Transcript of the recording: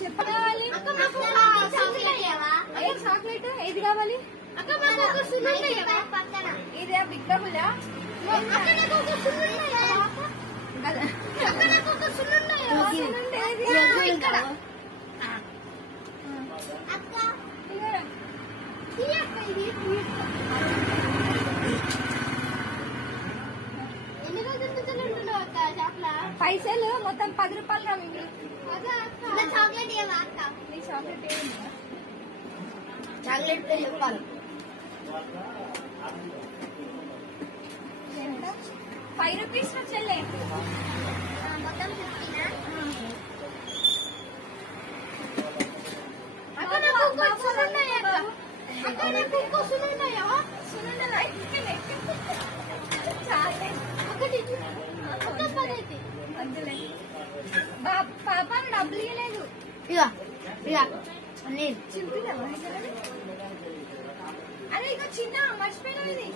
చెప్పవాలి chocolate ఏది కావాలి ఇదే బిగ్ బబులా ఇక్కడ పైసలు మొత్తం 10 రూపాయలు రా మీకు చాక్లెట్ చాక్లెట్ చెప్పాలి 5 రూపీస్ చెల్లె మొత్తం 50 పాప డబ్బులు ఇవ్వలేదు అదే ఇక చిన్న మర్చిపోయినా ఇది